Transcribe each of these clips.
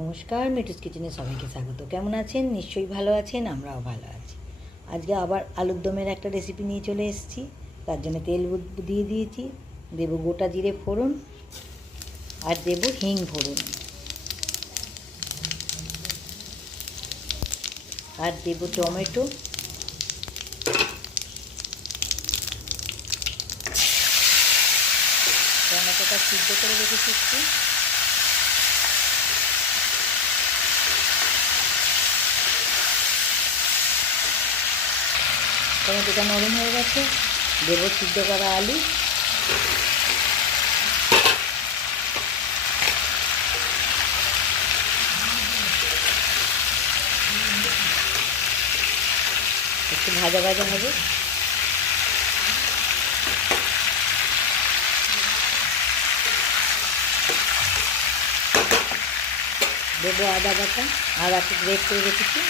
নমস্কার, মিঠুস কিচেনে সবাইকে স্বাগত। কেমন আছেন? নিশ্চয়ই ভালো আছেন, আমরাও ভালো আছি। আজকে আবার আলুর দমের একটা রেসিপি নিয়ে চলে এসেছি। তার জন্য তেল দিয়ে দিয়েছি, দেবো গোটা জিরে ফোড়ন আর দেবো হিং ফোড়ন আর দেবো টমেটো, টমেটোটা সিদ্ধ করে রেখেছি একটু। টমেটোটা নরম হয়ে গেছে, দেবো সিদ্ধ করা আলু, একটু ভাজা ভাজা হবে। দেবো আদা বাটা, আদাকে গ্রেট করে রেখেছি।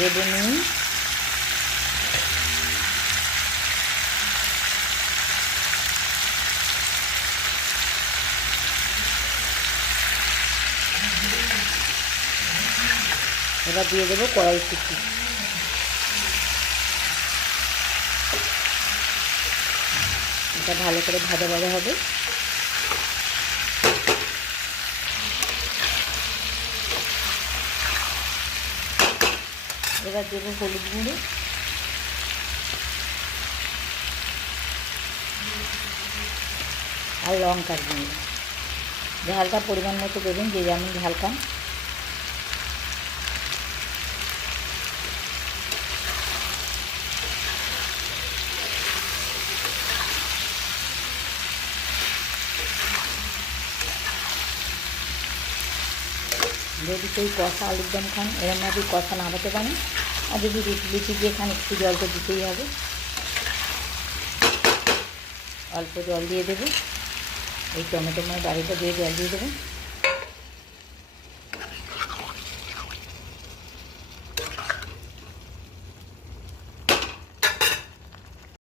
দেবো নুন, এবার দিয়ে দেবো কড়াইশুঁটি। এটা ভালো করে ভাজা ভাজা হবে। এবার দেবো হলুদ গুঁড়ো, আর লঙ্কার গুঁড়ো। ঝালটা পরিমাণ মতো দেবেন, যে যেমন ঝাল খান। যদি কেউ কষা আলুর দম খান, এরমভাবে কষা নামাতে পারেন। আর যদি লুচি দিয়ে খান, একটু জল তো দিতেই হবে। অল্প জল দিয়ে দেবো, এই টমেটো বাড়িটা দিয়ে জল দিয়ে দেবো।